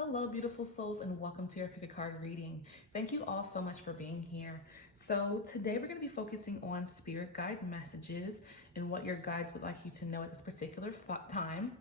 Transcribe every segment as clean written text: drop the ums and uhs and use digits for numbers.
Hello, beautiful souls, and welcome to your pick a card reading. Thank you all so much for being here. So, today we're going to be focusing on spirit guide messages and what your guides would like you to know at this particular time,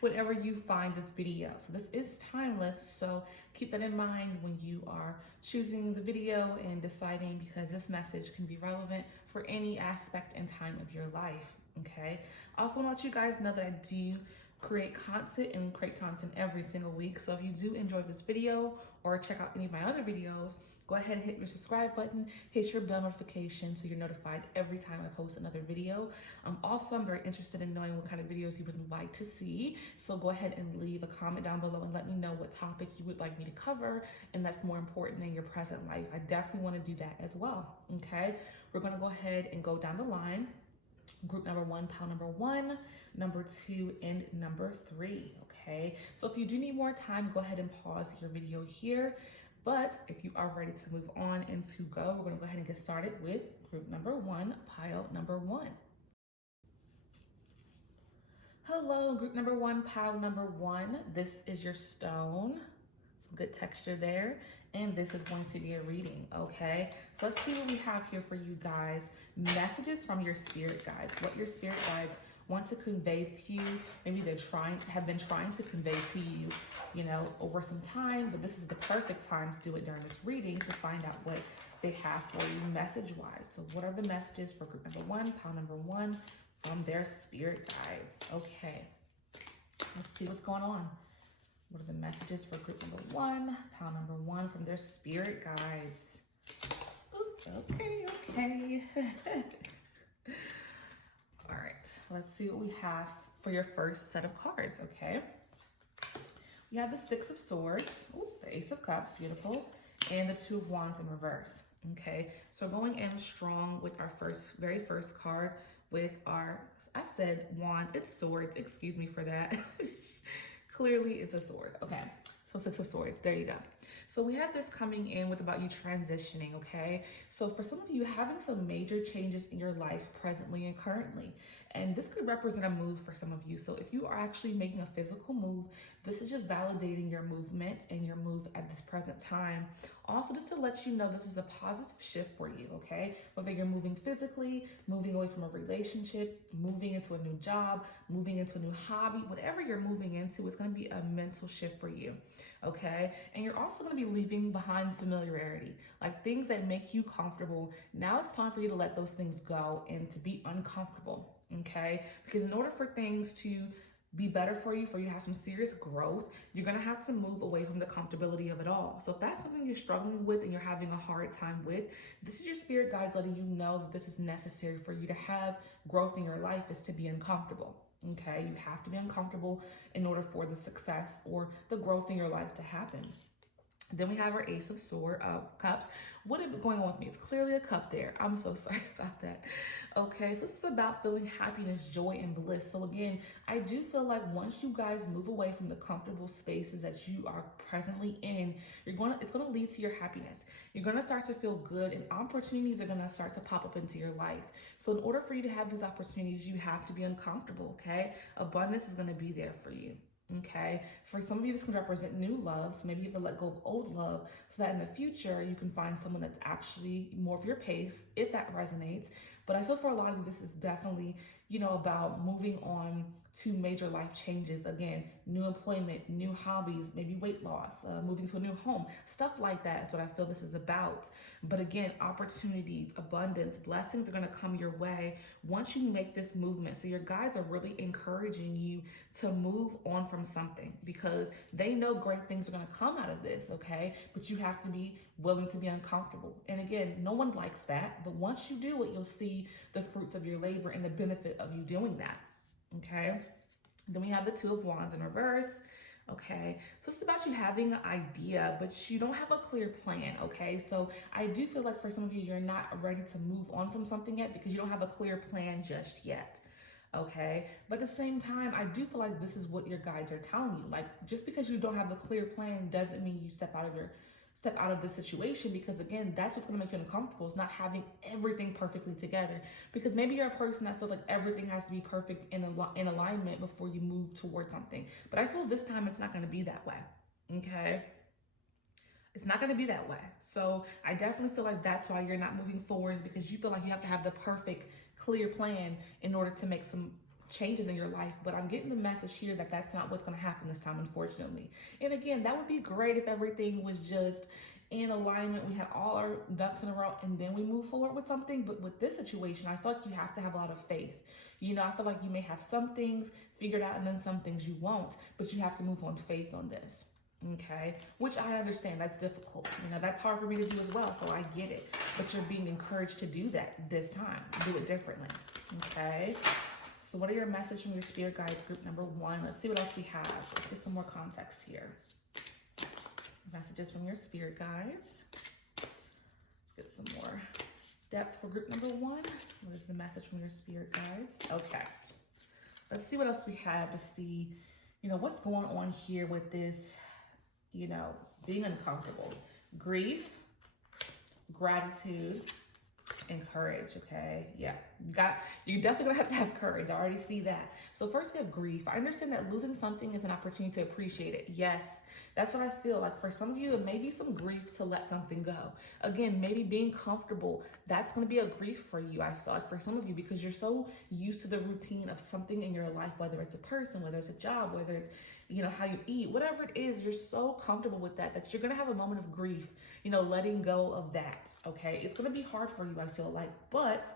whenever you find this video. So, this is timeless, so keep that in mind when you are choosing the video and deciding, because this message can be relevant for any aspect and time of your life. Okay, I also want to let you guys know that I do create content every single week. So if you do enjoy this video or check out any of my other videos, go ahead and hit your subscribe button, hit your bell notification so you're notified every time I post another video. I'm very interested in knowing what kind of videos you would like to see. So go ahead and leave a comment down below and let me know what topic you would like me to cover and that's more important in your present life. I definitely want to do that as well. Okay, we're going to go ahead and go down the line. Group number one, pile number one, number two, and number three. Okay, so if you do need more time, go ahead and pause your video here. But if you are ready to move on and to go, we're going to go ahead and get started with group number one, pile number one. Hello, group number one, pile number one. This is your stone. Some good texture there. And this is going to be a reading, okay? So let's see what we have here for you guys. Messages from your spirit guides. What your spirit guides want to convey to you. Maybe have been trying to convey to you, over some time, but this is the perfect time to do it during this reading to find out what they have for you message-wise. So what are the messages for group number one, pile number one, from their spirit guides? Okay, let's see what's going on. What are the messages for group number one, pile number one, from their spirit guides? Ooh, okay. All right, let's see what we have for your first set of cards, okay? We have the Six of Swords, the Ace of Cups, beautiful, and the Two of Wands in reverse, okay? So going in strong with our very first card with our, I said wands, it's swords, excuse me for that. Clearly it's a sword. Okay, so Six of Swords, there you go. So we have this coming in with about you transitioning, okay? So for some of you, having some major changes in your life presently and currently, and this could represent a move for some of you. So if you are actually making a physical move, this is just validating your movement and your move at this present time. Also, just to let you know, this is a positive shift for you, okay? Whether you're moving physically, moving away from a relationship, moving into a new job, moving into a new hobby, whatever you're moving into, it's going to be a mental shift for you, okay? And you're also going to be leaving behind familiarity, like things that make you comfortable. Now it's time for you to let those things go and to be uncomfortable, okay? Because in order for things to be better for you to have some serious growth, you're going to have to move away from the comfortability of it all. So if that's something you're struggling with and you're having a hard time with, this is your spirit guides letting you know that this is necessary for you to have growth in your life, is to be uncomfortable. Okay, you have to be uncomfortable in order for the success or the growth in your life to happen. Then we have our Ace of Cups. What is going on with me? It's clearly a cup there. I'm so sorry about that. Okay, so this is about feeling happiness, joy, and bliss. So again, I do feel like once you guys move away from the comfortable spaces that you are presently in, it's gonna lead to your happiness. You're gonna start to feel good, and opportunities are gonna start to pop up into your life. So in order for you to have these opportunities, you have to be uncomfortable. Okay, abundance is gonna be there for you. Okay, for some of you, this can represent new love. So maybe you have to let go of old love so that in the future you can find someone that's actually more of your pace, if that resonates. But I feel for a lot of you, this is definitely, about moving on to major life changes. Again, new employment, new hobbies, maybe weight loss, moving to a new home, stuff like that is what I feel this is about. But again, opportunities, abundance, blessings are going to come your way once you make this movement. So your guides are really encouraging you to move on from something because they know great things are going to come out of this, okay? But you have to be willing to be uncomfortable. And again, no one likes that, but once you do it, you'll see the fruits of your labor and the benefit of you doing that, okay? Then we have the Two of Wands in reverse. Okay, so it's about you having an idea, but you don't have a clear plan, okay? So I do feel like for some of you, you're not ready to move on from something yet because you don't have a clear plan just yet, okay? But at the same time, I do feel like this is what your guides are telling you. Like, just because you don't have a clear plan doesn't mean you step out of the situation, because again, that's what's going to make you uncomfortable, is not having everything perfectly together. Because maybe you're a person that feels like everything has to be perfect in alignment before you move towards something, but I feel this time it's not going to be that way. okay? It's not going to be that way. So I definitely feel like that's why you're not moving forward, is because you feel like you have to have the perfect, clear plan in order to make some changes in your life. But I'm getting the message here that that's not what's going to happen this time, unfortunately. And again, that would be great if everything was just in alignment. We had all our ducks in a row and then we move forward with something. But with this situation, I feel like you have to have a lot of faith. You know, I feel like you may have some things figured out and then some things you won't, but you have to move on faith on this. Okay, which I understand, that's difficult. You know, that's hard for me to do as well, so I get it. But you're being encouraged to do that this time. Do it differently. Okay, so what are your messages from your spirit guides, group number 1? Let's see what else we have. Let's get some more context here. Messages from your spirit guides. Let's get some more depth for group number 1. What is the message from your spirit guides? Okay, let's see what else we have to see, you know, what's going on here with this, you know, being uncomfortable. Grief, gratitude, and courage, okay? Yeah, you're definitely gonna have to have courage. I already see that. So first we have grief. I understand that losing something is an opportunity to appreciate it. Yes, that's what I feel like. For some of you, it may be some grief to let something go. Again, maybe being comfortable, that's gonna be a grief for you, I feel like, for some of you, because you're so used to the routine of something in your life, whether it's a person, whether it's a job, whether it's, you know, how you eat, whatever it is, you're so comfortable with that you're gonna have a moment of grief, you know, letting go of that, okay? It's gonna be hard for you, I feel like, but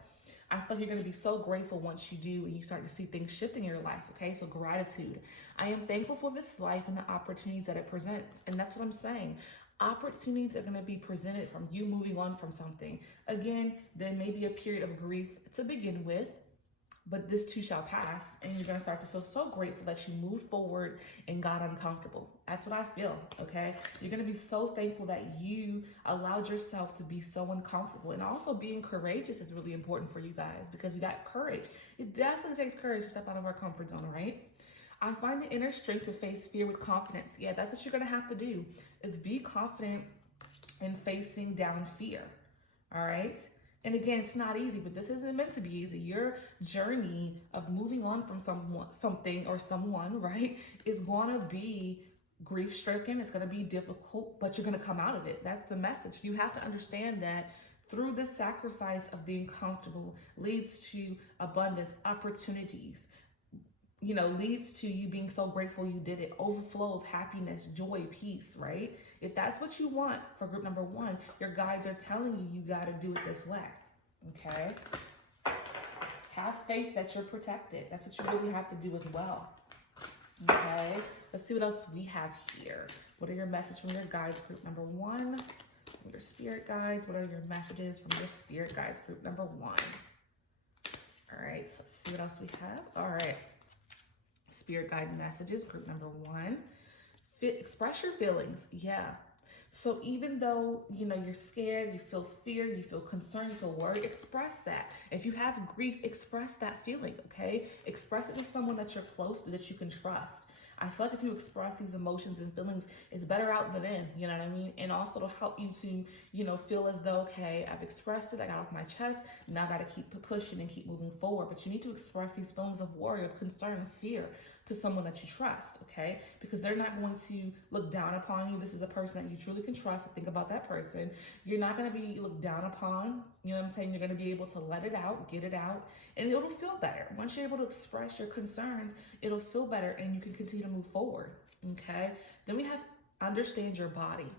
I feel like you're gonna be so grateful once you do and you start to see things shift in your life, okay? So gratitude. I am thankful for this life and the opportunities that it presents, and that's what I'm saying. Opportunities are gonna be presented from you moving on from something. Again, there may be a period of grief to begin with, but this too shall pass, and you're gonna start to feel so grateful that you moved forward and got uncomfortable. That's what I feel, okay? You're gonna be so thankful that you allowed yourself to be so uncomfortable. And also being courageous is really important for you guys, because we got courage. It definitely takes courage to step out of our comfort zone, right? I find the inner strength to face fear with confidence. Yeah, that's what you're gonna have to do, is be confident in facing down fear, all right? And again, it's not easy, but this isn't meant to be easy. Your journey of moving on from something or someone, right, is gonna be grief-stricken. It's gonna be difficult, but you're gonna come out of it. That's the message. You have to understand that through the sacrifice of being comfortable leads to abundance, opportunities, you know, leads to you being so grateful you did it, overflow of happiness, joy, peace, right? If that's what you want for group number 1, your guides are telling you, you got to do it this way, okay? Have faith that you're protected. That's what you really have to do as well, okay? Let's see what else we have here. What are your messages from your guides, group number 1? From your spirit guides, what are your messages from your spirit guides, group number 1? All right, so let's see what else we have. All right. Spirit guide messages, group number 1. Express your feelings. Yeah. So even though, you know, you're scared, you feel fear, you feel concerned, you feel worried, express that. If you have grief, express that feeling, okay? Express it to someone that you're close to, that you can trust. I feel like if you express these emotions and feelings, it's better out than in, you know what I mean? And also to help you to, you know, feel as though, okay, I've expressed it, I got off my chest, now I gotta keep pushing and keep moving forward. But you need to express these feelings of worry, of concern, fear to someone that you trust, okay? Because they're not going to look down upon you. This is a person that you truly can trust. So think about that person. You're not gonna be looked down upon, you know what I'm saying? You're gonna be able to let it out, get it out, and it'll feel better. Once you're able to express your concerns, it'll feel better and you can continue to move forward, okay? Then we have understand your body.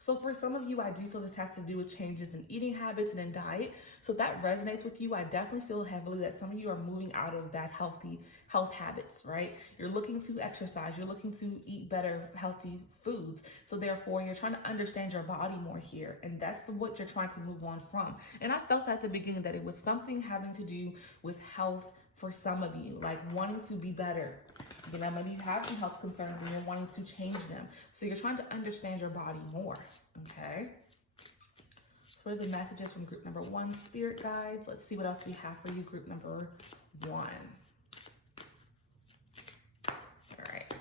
So for some of you, I do feel this has to do with changes in eating habits and in diet. So if that resonates with you, I definitely feel heavily that some of you are moving out of bad health habits, right? You're looking to exercise, you're looking to eat better, healthy foods. So therefore, you're trying to understand your body more here. And that's what you're trying to move on from. And I felt at the beginning that it was something having to do with health for some of you, like wanting to be better. You know, maybe you have some health concerns and you're wanting to change them. So you're trying to understand your body more, okay? So what are the messages from group number 1, spirit guides? Let's see what else we have for you, group number 1. All right.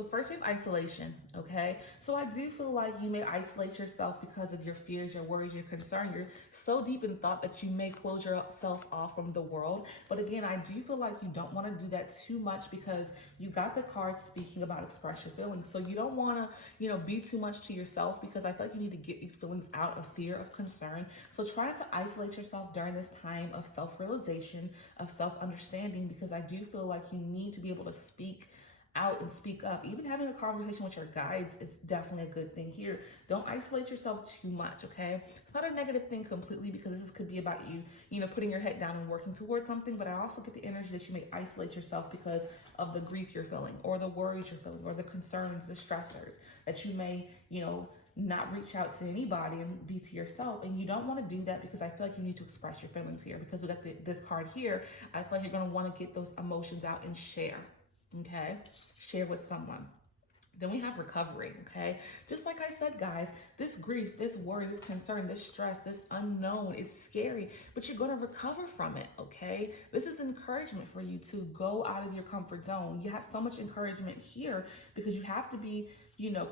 So first we have isolation, okay? So I do feel like you may isolate yourself because of your fears, your worries, your concern. You're so deep in thought that you may close yourself off from the world. But again, I do feel like you don't want to do that too much because you got the card speaking about express your feelings. So you don't want to, be too much to yourself because I feel like you need to get these feelings out of fear, of concern. So try to isolate yourself during this time of self-realization, of self-understanding, because I do feel like you need to be able to speak out and speak up. Even having a conversation with your guides is definitely a good thing here. Don't isolate yourself too much, okay? It's not a negative thing completely because this could be about you, putting your head down and working towards something, but I also get the energy that you may isolate yourself because of the grief you're feeling or the worries you're feeling or the concerns, the stressors that you may, not reach out to anybody and be to yourself. And you don't want to do that because I feel like you need to express your feelings here because we got this card here. I feel like you're going to want to get those emotions out and share. Okay, share with someone. Then we have recovery, okay? Just like I said, guys, this grief, this worry, this concern, this stress, this unknown is scary, but you're going to recover from it, okay? This is encouragement for you to go out of your comfort zone. You have so much encouragement here because you have to be,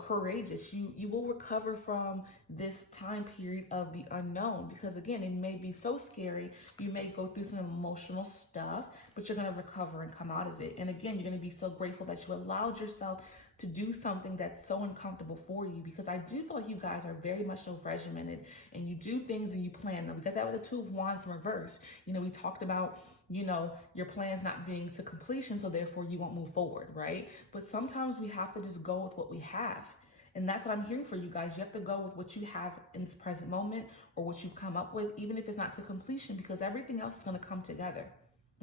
courageous. You will recover from this time period of the unknown because, again, it may be so scary. You may go through some emotional stuff, but you're going to recover and come out of it. And again, you're going to be so grateful that you allowed yourself to do something that's so uncomfortable for you because I do feel like you guys are very much so regimented and you do things and you plan them. We got that with the Two of Wands in reverse. We talked about, your plans not being to completion, so therefore you won't move forward, right? But sometimes we have to just go with what we have. And that's what I'm hearing for you guys. You have to go with what you have in this present moment or what you've come up with, even if it's not to completion, because everything else is going to come together.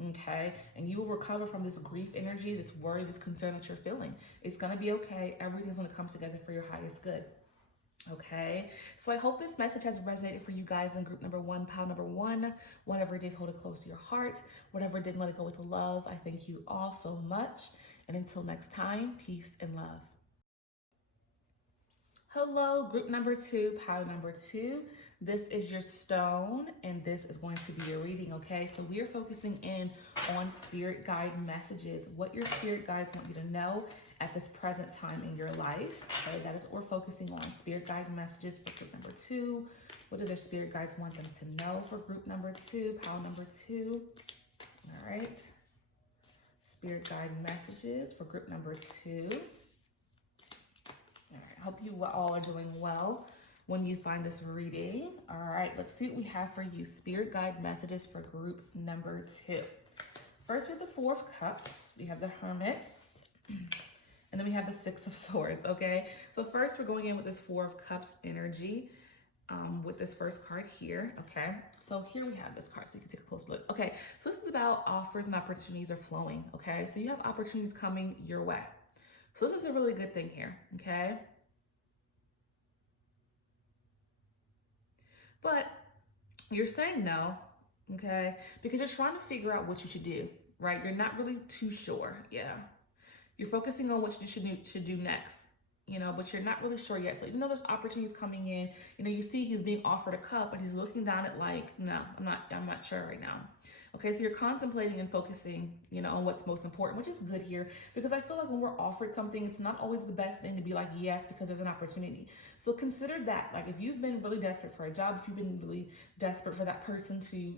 Okay, and you will recover from this grief energy, this worry, this concern that you're feeling. It's going to be okay. Everything's going to come together for your highest good. Okay, so I hope this message has resonated for you guys in group number 1, pile number 1. Whatever did, hold it close to your heart. Whatever didn't, let it go with love. I thank you all so much. And until next time, peace and love. Hello, group number 2, pile number 2. This is your stone, and this is going to be your reading, okay? So we are focusing in on spirit guide messages, what your spirit guides want you to know at this present time in your life, okay? That is what we're focusing on, spirit guide messages for group number 2. What do their spirit guides want them to know for group number 2, pile number 2? All right. Spirit guide messages for group number 2. All right, hope you all are doing well when you find this reading. All right, let's see what we have for you. Spirit guide messages for group number 2. First, with the 4 of Cups, we have the Hermit, and then we have the 6 of Swords, okay? So first, we're going in with this 4 of Cups energy with this first card here, okay? So here we have this card, so you can take a close look. Okay, so this is about offers and opportunities are flowing, okay? So you have opportunities coming your way. So this is a really good thing here, okay? But you're saying no, okay? Because you're trying to figure out what you should do, right? You're not really too sure, yeah. You're focusing on what you should do next, but you're not really sure yet. So even though there's opportunities coming in, you see he's being offered a cup, but he's looking down at like, no, I'm not sure right now. Okay, so you're contemplating and focusing, on what's most important, which is good here because I feel like when we're offered something, it's not always the best thing to be like, yes, because there's an opportunity. So consider that. Like if you've been really desperate for a job, if you've been really desperate for that person to,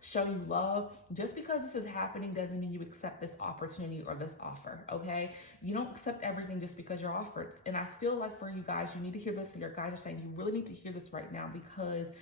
show you love, just because this is happening doesn't mean you accept this opportunity or this offer, okay? You don't accept everything just because you're offered. And I feel like for you guys, you need to hear this. And your guys are saying you really need to hear this right now because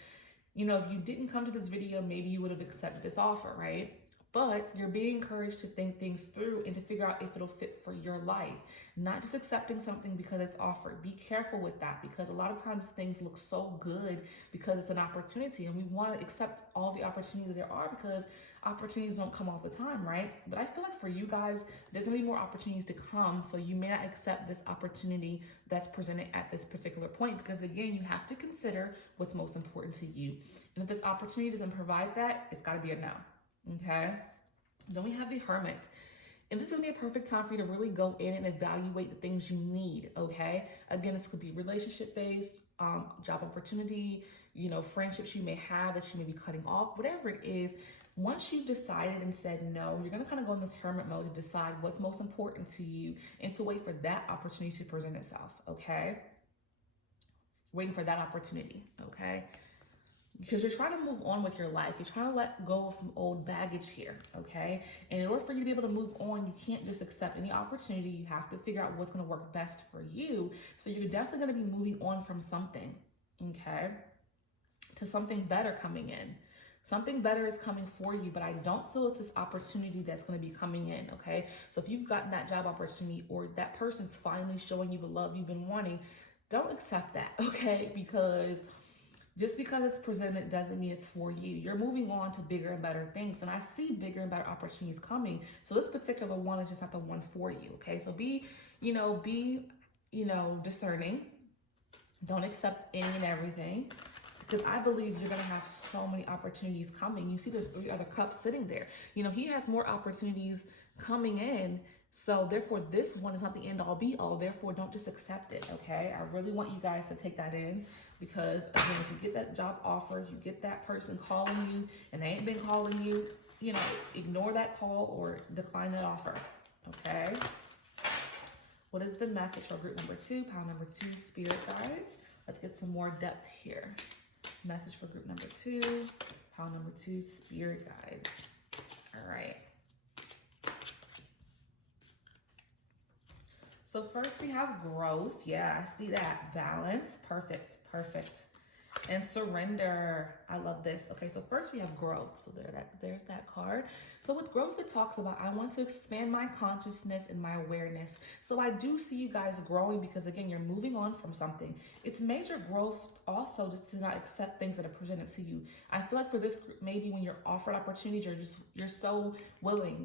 if you didn't come to this video, maybe you would have accepted this offer, right? But you're being encouraged to think things through and to figure out if it'll fit for your life, not just accepting something because it's offered. Be careful with that because a lot of times things look so good because it's an opportunity and we want to accept all the opportunities there are because opportunities don't come all the time, right? But I feel like for you guys, there's gonna be more opportunities to come, so you may not accept this opportunity that's presented at this particular point because again, you have to consider what's most important to you. And if this opportunity doesn't provide that, it's gotta be a no. Okay, then we have the Hermit, and this is gonna be a perfect time for you to really go in and evaluate the things you need. Okay, again, this could be relationship based, job opportunity, friendships you may have that you may be cutting off, whatever it is. Once you've decided and said no, you're going to kind of go in this hermit mode to decide what's most important to you and to wait for that opportunity to present itself, okay? Waiting for that opportunity, okay? Because you're trying to move on with your life. You're trying to let go of some old baggage here, okay? And in order for you to be able to move on, you can't just accept any opportunity. You have to figure out what's going to work best for you. So you're definitely going to be moving on from something, okay, to something better coming in. Something better is coming for you, but I don't feel it's this opportunity that's going to be coming in, okay? So if you've gotten that job opportunity or that person's finally showing you the love you've been wanting, don't accept that, okay? Because just because it's presented doesn't mean it's for you. You're moving on to bigger and better things, and I see bigger and better opportunities coming. So this particular one is just not the one for you, okay? So be discerning. Don't accept any and everything, because I believe you're going to have so many opportunities coming. You see there's 3 other cups sitting there. He has more opportunities coming in. So therefore, this one is not the end all be all. Therefore, don't just accept it, okay? I really want you guys to take that in, because again, if you get that job offer, if you get that person calling you and they ain't been calling you, ignore that call or decline that offer, okay? What is the message for group number 2, pile number 2, spirit guides? Let's get some more depth here. Message for group number 2, pile number 2, spirit guides. All right. So first we have growth. Yeah, I see that. Balance. Perfect. Perfect. And surrender. I love this. Okay, so first we have growth. So there's that card. So with growth, it talks about, I want to expand my consciousness and my awareness. So I do see you guys growing, because again, you're moving on from something. It's major growth also just to not accept things that are presented to you. I feel like for this group, maybe when you're offered opportunities, you're so willing,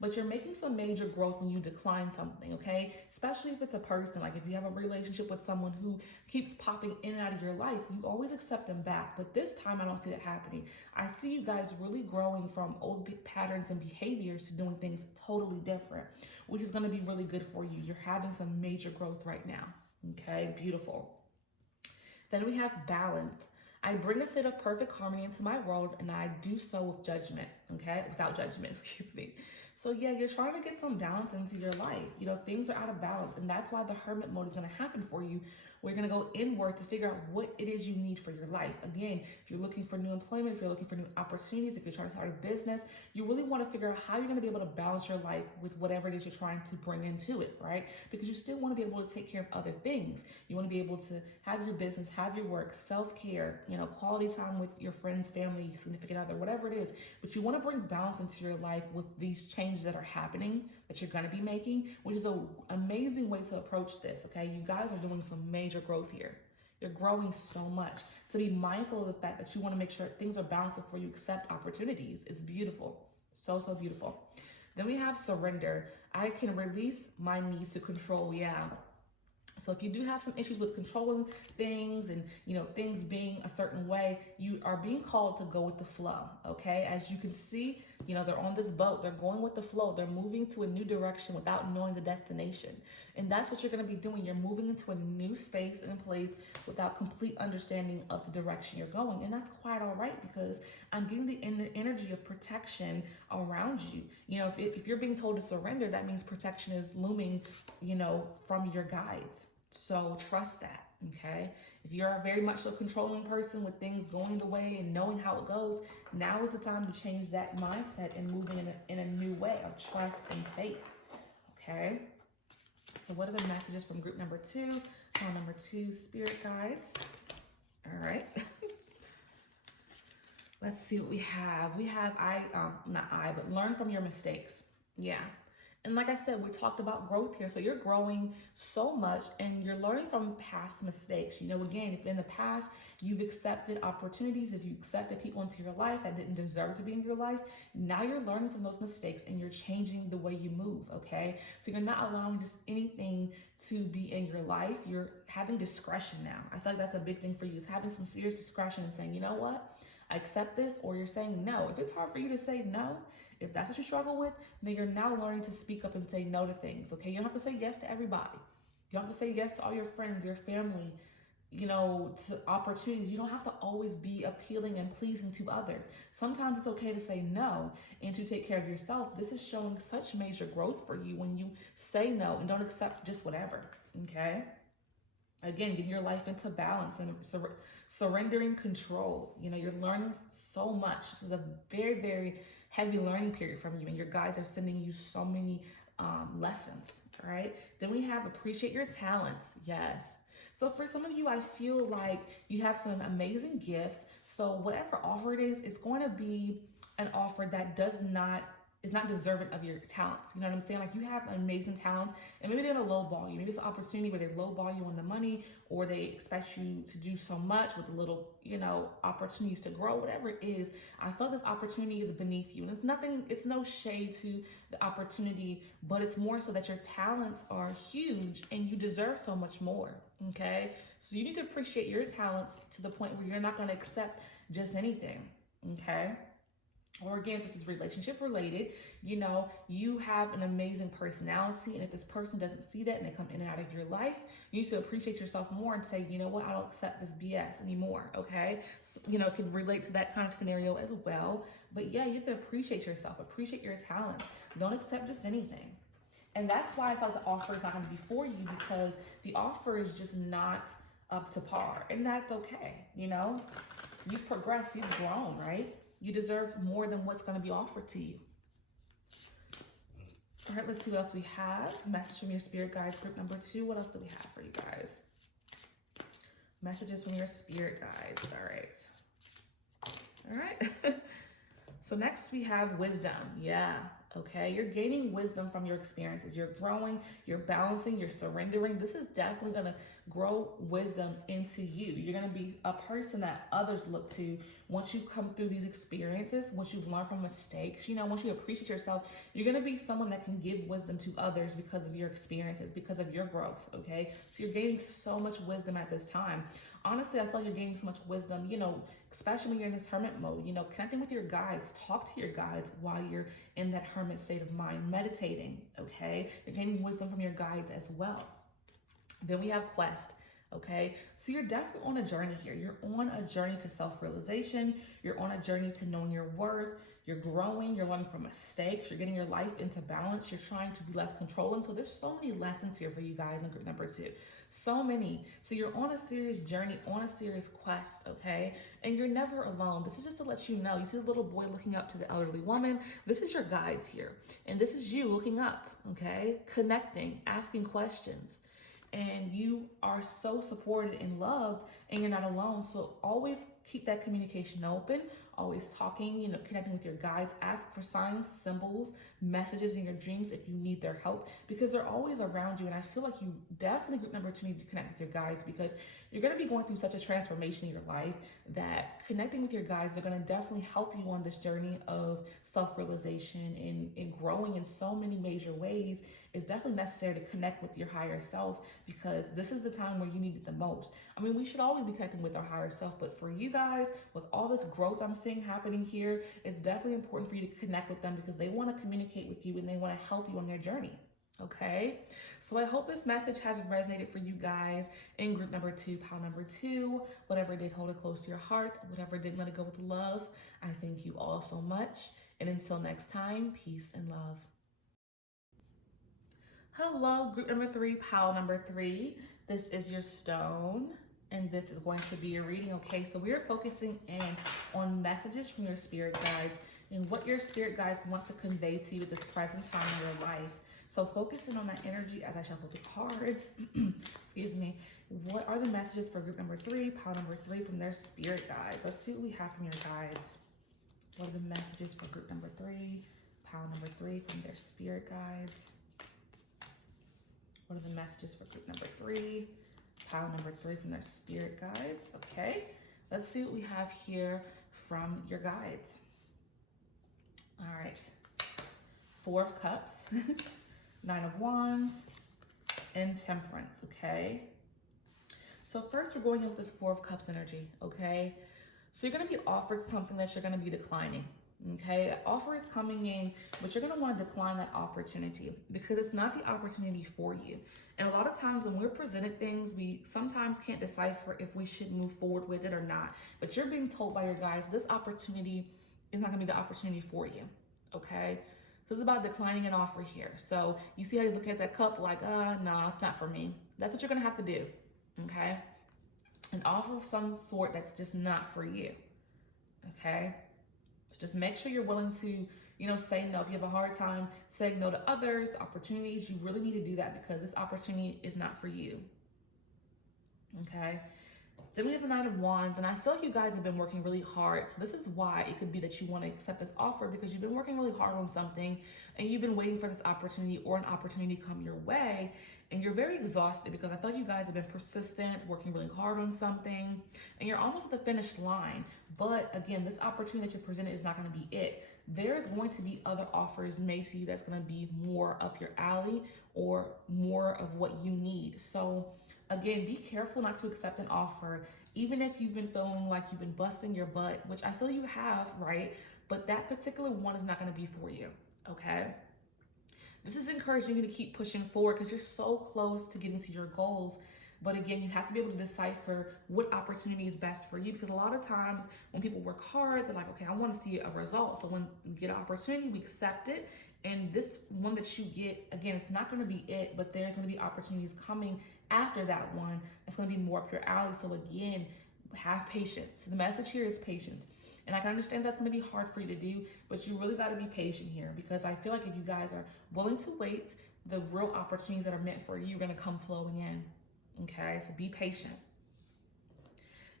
but you're making some major growth when you decline something, okay? Especially if it's a person, like if you have a relationship with someone who keeps popping in and out of your life, you always accept them back. But this time I don't see that happening. I see you guys really growing from old patterns and behaviors to doing things totally different, which is going to be really good for you. You're having some major growth right now. Okay, beautiful. Then we have balance. I bring a state of perfect harmony into my world, and I do so with judgment, okay? Without judgment, excuse me. So yeah, you're trying to get some balance into your life. Things are out of balance, and that's why the hermit mode is going to happen for you. We're going to go inward to figure out what it is you need for your life. Again, if you're looking for new employment, if you're looking for new opportunities, if you're trying to start a business, you really want to figure out how you're going to be able to balance your life with whatever it is you're trying to bring into it, right? Because you still want to be able to take care of other things. You want to be able to have your business, have your work, self-care, quality time with your friends, family, significant other, whatever it is. But you want to bring balance into your life with these changes that are happening, that you're going to be making, which is an amazing way to approach this, okay? You guys are doing some major growth here. You're growing so much. To be mindful of the fact that you want to make sure things are balanced before you accept opportunities is beautiful. So, so beautiful. Then we have surrender. I can release my needs to control. Yeah. So if you do have some issues with controlling things and, things being a certain way, you are being called to go with the flow, okay? As you can see, they're on this boat. They're going with the flow. They're moving to a new direction without knowing the destination. And that's what you're going to be doing. You're moving into a new space and place without complete understanding of the direction you're going. And that's quite all right, because I'm getting the energy of protection around you. If you're being told to surrender, that means protection is looming, from your guides. So trust that, okay? If you're a very much so controlling person with things going the way and knowing how it goes, now is the time to change that mindset and moving in a new way of trust and faith, okay? So what are the messages from group number 2? Pile number 2, spirit guides. All right. Let's see what we have. We have, learn from your mistakes. Yeah. And like I said, we talked about growth here. So you're growing so much and you're learning from past mistakes. Again, if in the past you've accepted opportunities, if you accepted people into your life that didn't deserve to be in your life, now you're learning from those mistakes and you're changing the way you move, okay? So you're not allowing just anything to be in your life. You're having discretion now. I feel like that's a big thing for you, is having some serious discretion and saying, you know what? I accept this, or you're saying no. If it's hard for you to say no, if that's what you struggle with, then you're now learning to speak up and say no to things, okay? You don't have to say yes to everybody. You don't have to say yes to all your friends, your family, to opportunities. You don't have to always be appealing and pleasing to others. Sometimes it's okay to say no and to take care of yourself. This is showing such major growth for you when you say no and don't accept just whatever, okay? Again, getting your life into balance and surrendering control. You're learning so much. This is a very, very heavy learning period from you, and your guides are sending you so many lessons, all right? Then we have appreciate your talents. Yes. So for some of you, I feel like you have some amazing gifts. So whatever offer it is, it's going to be an offer that is not deserving of your talents. You know what I'm saying? Like, you have amazing talents, and maybe they're gonna lowball you. Maybe it's an opportunity where they lowball you on the money, or they expect you to do so much with little, opportunities to grow, whatever it is. I feel this opportunity is beneath you. And it's no shade to the opportunity, but it's more so that your talents are huge and you deserve so much more. Okay? So you need to appreciate your talents to the point where you're not gonna accept just anything. Okay? Or again, if this is relationship related, you have an amazing personality. And if this person doesn't see that and they come in and out of your life, you need to appreciate yourself more and say, you know what, I don't accept this BS anymore, okay? So, it can relate to that kind of scenario as well. But yeah, you have to appreciate yourself, appreciate your talents. Don't accept just anything. And that's why I felt the offer is not going to be for you, because the offer is just not up to par. And that's okay, You've progressed, you've grown, right? You deserve more than what's going to be offered to you. All right, let's see what else we have. Message from your spirit guides, group number 2. What else do we have for you guys? Messages from your spirit guides. All right. So next we have wisdom. Yeah. Okay. You're gaining wisdom from your experiences. You're growing, you're balancing, you're surrendering. This is definitely going to grow wisdom into you. You're going to be a person that others look to once you come through these experiences, once you've learned from mistakes, once you appreciate yourself, you're going to be someone that can give wisdom to others because of your experiences, because of your growth. Okay. So you're gaining so much wisdom at this time. Honestly, I feel like you're gaining so much wisdom, especially when you're in this hermit mode, connecting with your guides, talk to your guides while you're in that hermit state of mind, meditating, okay? You're gaining wisdom from your guides as well. Then we have quest, okay? So you're definitely on a journey here. You're on a journey to self-realization. You're on a journey to knowing your worth. You're growing, you're learning from mistakes, you're getting your life into balance, you're trying to be less controlling. So there's so many lessons here for you guys in group number 2. So many. So you're on a serious journey, on a serious quest, okay? And you're never alone. This is just to let you know. You see the little boy looking up to the elderly woman. This is your guides here. And this is you looking up, okay? Connecting, asking questions. And you are so supported and loved, and you're not alone. So always keep that communication open, always talking, connecting with your guides. Ask for signs, symbols, messages in your dreams if you need their help, because they're always around you. And I feel like you definitely, group number 2, need to connect with your guides, because you're going to be going through such a transformation in your life that connecting with your guides are going to definitely help you on this journey of self-realization and growing in so many major ways. It's definitely necessary to connect with your higher self, because this is the time where you need it the most. I mean, we should always be connecting with our higher self, but for you guys, with all this growth I'm seeing happening here, it's definitely important for you to connect with them, because they want to communicate with you and they want to help you on their journey. Okay, so I hope this message has resonated for you guys in group number 2, pile number 2. Whatever did, hold it close to your heart. Whatever didn't, let it go with love. I thank you all so much. And until next time, peace and love. Hello, group number 3, pile number 3. This is your stone, and this is going to be your reading, okay? So we are focusing in on messages from your spirit guides and what your spirit guides want to convey to you at this present time in your life. So focusing on that energy as I shuffle the cards. Excuse me. What are the messages for group number 3, pile number 3, from their spirit guides? Let's see what we have from your guides. What are the messages for group number 3, pile number 3, from their spirit guides? What are the messages for group number 3, pile number 3, from their spirit guides? Okay, let's see what we have here from your guides. All right, 4 of Cups, 9 of Wands, and Temperance, okay? So first we're going in with this 4 of Cups energy, okay? So you're gonna be offered something that you're gonna be declining, Okay, offer is coming in, but you're going to want to decline that opportunity because it's not the opportunity for you. And a lot of times when we're presented things, we sometimes can't decipher if we should move forward with it or not. But you're being told by your guides, this opportunity is not going to be the opportunity for you. Okay, this is about declining an offer here. So you see how he's looking at that cup like, no, it's not for me. That's what you're going to have to do. Okay, an offer of some sort that's just not for you. Okay. So just make sure you're willing to, say no. If you have a hard time saying no to others, opportunities, you really need to do that because this opportunity is not for you. Okay. Then we have the Nine of Wands, and I feel like you guys have been working really hard. So this is why it could be that you want to accept this offer because you've been working really hard on something and you've been waiting for this opportunity or an opportunity to come your way. And you're very exhausted because I feel like you guys have been persistent, working really hard on something, and you're almost at the finish line. But again, this opportunity that you're presented is not going to be it. There's going to be other offers made to you that's going to be more up your alley or more of what you need. So again, be careful not to accept an offer, even if you've been feeling like you've been busting your butt, which I feel you have, right? But that particular one is not going to be for you, okay? This is encouraging you to keep pushing forward because you're so close to getting to your goals. But again, you have to be able to decipher what opportunity is best for you because a lot of times when people work hard, they're like, okay, I want to see a result. So when we get an opportunity, we accept it. And this one that you get, again, it's not going to be it, but there's going to be opportunities coming after that one. It's going to be more up your alley. So again, have patience. The message here is patience. And I can understand that's going to be hard for you to do, but you really got to be patient here because I feel like if you guys are willing to wait, the real opportunities that are meant for you are going to come flowing in. Okay, so be patient.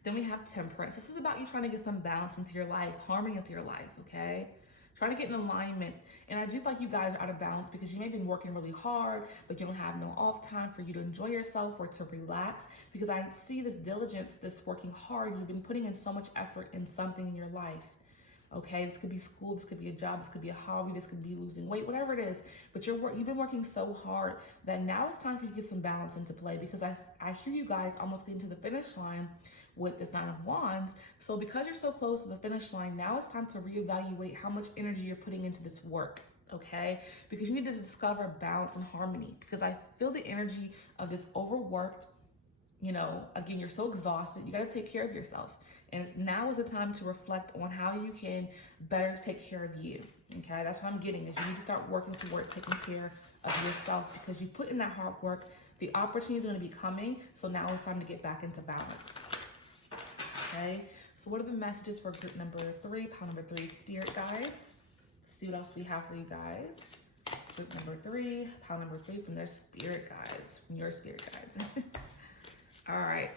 Then we have Temperance. This is about you trying to get some balance into your life, harmony into your life, okay? Trying to get in alignment. And I do feel like you guys are out of balance because you may have been working really hard, but you don't have no off time for you to enjoy yourself or to relax. Because I see this diligence, this working hard. You've been putting in so much effort in something in your life. Okay, this could be school, this could be a job, this could be a hobby, this could be losing weight, whatever it is. But you've been working so hard that now it's time for you to get some balance into play because I hear you guys almost getting to the finish line with this Nine of Wands. So because you're so close to the finish line, now it's time to reevaluate how much energy you're putting into this work, okay? Because you need to discover balance and harmony because I feel the energy of this overworked, again, you're so exhausted, you got to take care of yourself. And now is the time to reflect on how you can better take care of you. Okay, that's what I'm getting is you need to start working toward taking care of yourself because you put in that hard work. The opportunities are going to be coming. So now it's time to get back into balance. Okay, so what are the messages for group number 3, pile number 3, spirit guides? See what else we have for you guys. Group number 3, pile number 3 from their spirit guides, from your spirit guides. All right.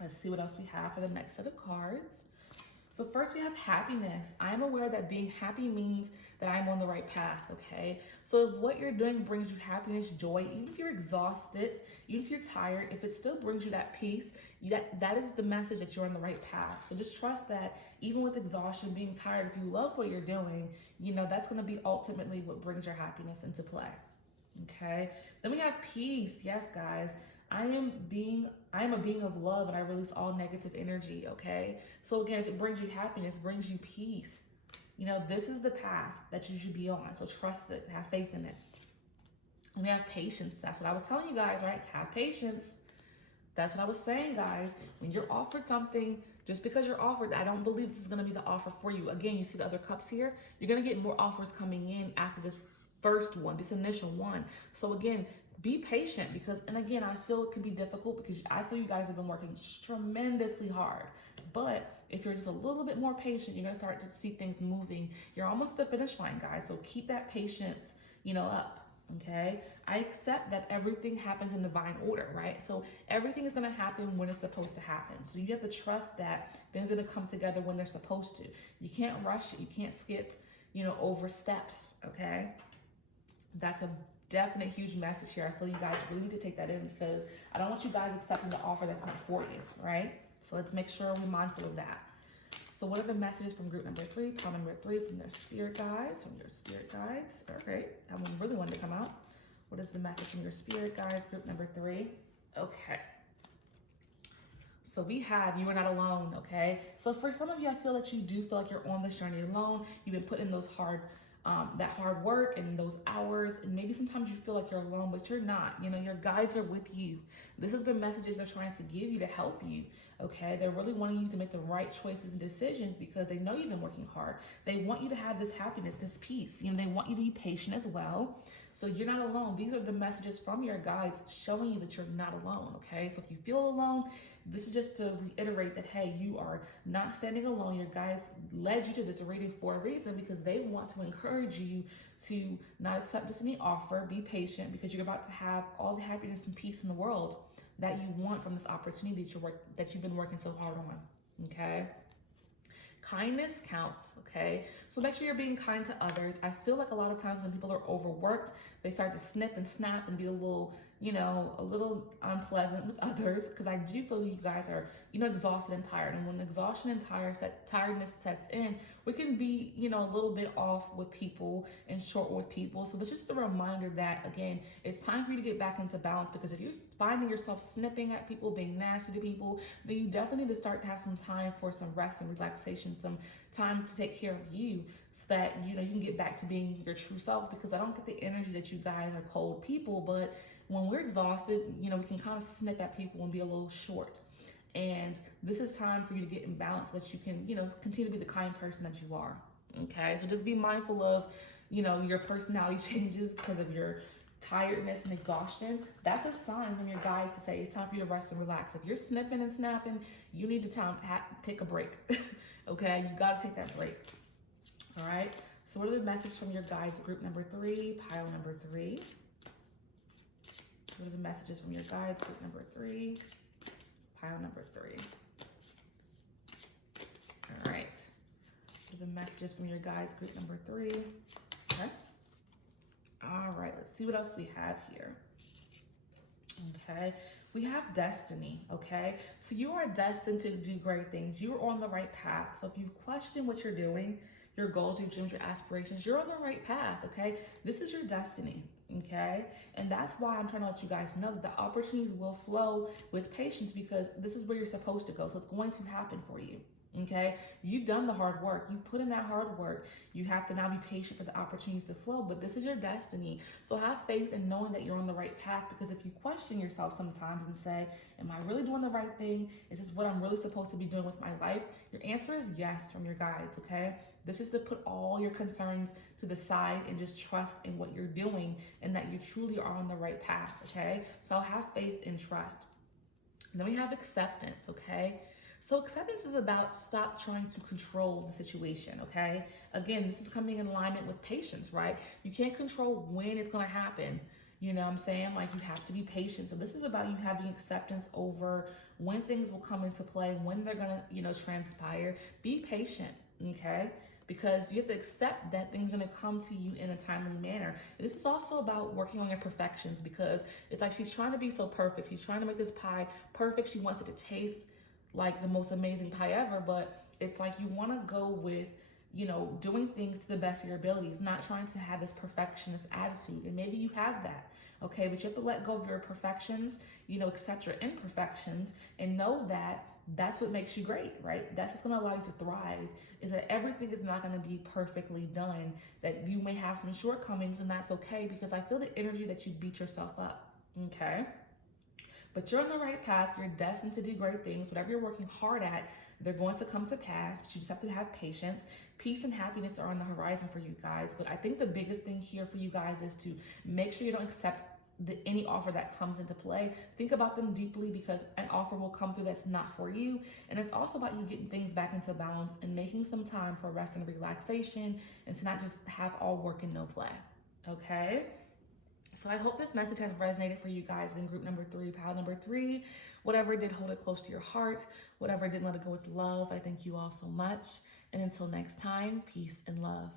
Let's see what else we have for the next set of cards. So first we have happiness. I am aware that being happy means that I'm on the right path, okay? So if what you're doing brings you happiness, joy, even if you're exhausted, even if you're tired, if it still brings you that peace, that is the message that you're on the right path. So just trust that even with exhaustion, being tired, if you love what you're doing, that's gonna be ultimately what brings your happiness into play, okay? Then we have peace. Yes, guys. I am a being of love and I release all negative energy, okay? So again, if it brings you happiness, brings you peace, this is the path that you should be on. So trust it, have faith in it. And we have patience. That's what I was telling you guys, right? Have patience. That's what I was saying, guys. When you're offered something, just because you're offered, I don't believe this is going to be the offer for you. Again, you see the other cups here? You're going to get more offers coming in after this first one, this initial one. So again, be patient and again, I feel it can be difficult because I feel you guys have been working tremendously hard. But if you're just a little bit more patient, you're going to start to see things moving. You're almost at the finish line, guys. So keep that patience, up, okay? I accept that everything happens in divine order, right? So everything is going to happen when it's supposed to happen. So you have to trust that things are going to come together when they're supposed to. You can't rush it. You can't skip, over steps, okay? That's a definite huge message here. I feel you guys really need to take that in because I don't want you guys accepting the offer that's not for you, right? So let's make sure we're mindful of that. So what are the messages from group number 3, pile number 3 from their spirit guides, from your spirit guides? Okay, that one really wanted to come out. What is the message from your spirit guides, group number 3? Okay. So we have You Are Not Alone, okay? So for some of you, I feel that you do feel like you're on this journey alone. You've been putting those that hard work and those hours, and maybe sometimes you feel like you're alone, but you're not. You know, your guides are with you. This is the messages they're trying to give you to help you, okay? They're really wanting you to make the right choices and decisions because they know you've been working hard. They want you to have this happiness, this peace. You know, they want you to be patient as well. So you're not alone. These are the messages from your guides showing you that you're not alone, okay? So if you feel alone, this is just to reiterate that, hey, you are not standing alone. Your guides led you to this reading for a reason because they want to encourage you to not accept just any offer. Be patient because you're about to have all the happiness and peace in the world that you want from this opportunity that you've been working so hard on, okay? Kindness counts, okay? So make sure you're being kind to others. I feel like a lot of times when people are overworked, they start to snip and snap and be a little, a little unpleasant with others because I do feel you guys are, exhausted and tired. And when exhaustion and tiredness sets in, we can be, a little bit off with people and short with people. So this is just a reminder that, again, it's time for you to get back into balance because if you're finding yourself snipping at people, being nasty to people, then you definitely need to start to have some time for some rest and relaxation, some time to take care of you so that, you can get back to being your true self because I don't get the energy that you guys are cold people, but when we're exhausted, we can kind of snip at people and be a little short. And this is time for you to get in balance so that you can, continue to be the kind person that you are. Okay, so just be mindful of, your personality changes because of your tiredness and exhaustion. That's a sign from your guides to say it's time for you to rest and relax. If you're snipping and snapping, you need to take a break. Okay, you gotta take that break. All right, so what are the messages from your guides? Group number 3, pile number 3. What are the messages from your guides? Group number 3, pile number 3. All right. What are the messages from your guides? Group number 3. Okay. All right. Let's see what else we have here. Okay. We have destiny. Okay. So you are destined to do great things. You are on the right path. So if you've questioned what you're doing, your goals, your dreams, your aspirations, you're on the right path. Okay. This is your destiny. Okay. And that's why I'm trying to let you guys know that the opportunities will flow with patience because this is where you're supposed to go. So it's going to happen for you. Okay. You've done the hard work. You put in that hard work. You have to now be patient for the opportunities to flow, but this is your destiny. So have faith in knowing that you're on the right path because if you question yourself sometimes and say, am I really doing the right thing? Is this what I'm really supposed to be doing with my life? Your answer is yes from your guides. Okay. This is to put all your concerns to the side and just trust in what you're doing and that you truly are on the right path, okay? So have faith and trust. And then we have acceptance, okay? So acceptance is about stop trying to control the situation, okay? Again, this is coming in alignment with patience, right? You can't control when it's gonna happen. You know what I'm saying? Like you have to be patient. So this is about you having acceptance over when things will come into play, when they're gonna, transpire. Be patient, okay? Because you have to accept that things are going to come to you in a timely manner. This is also about working on your perfections because it's like she's trying to be so perfect. She's trying to make this pie perfect. She wants it to taste like the most amazing pie ever, but it's like you want to go with, doing things to the best of your abilities, not trying to have this perfectionist attitude. And maybe you have that, okay? But you have to let go of your perfections, accept your imperfections and know that that's what makes you great, right? That's what's going to allow you to thrive is that everything is not going to be perfectly done, that you may have some shortcomings and that's okay because I feel the energy that you beat yourself up, okay? But you're on the right path. You're destined to do great things. Whatever you're working hard at, they're going to come to pass, but you just have to have patience. Peace and happiness are on the horizon for you guys. But I think the biggest thing here for you guys is to make sure you don't accept any offer that comes into play. Think about them deeply because an offer will come through that's not for you. And it's also about you getting things back into balance and making some time for rest and relaxation and to not just have all work and no play. Okay? So I hope this message has resonated for you guys in group number 3, pile number 3. Whatever did, hold it close to your heart. Whatever didn't, let it go with love. I thank you all so much. And until next time, peace and love.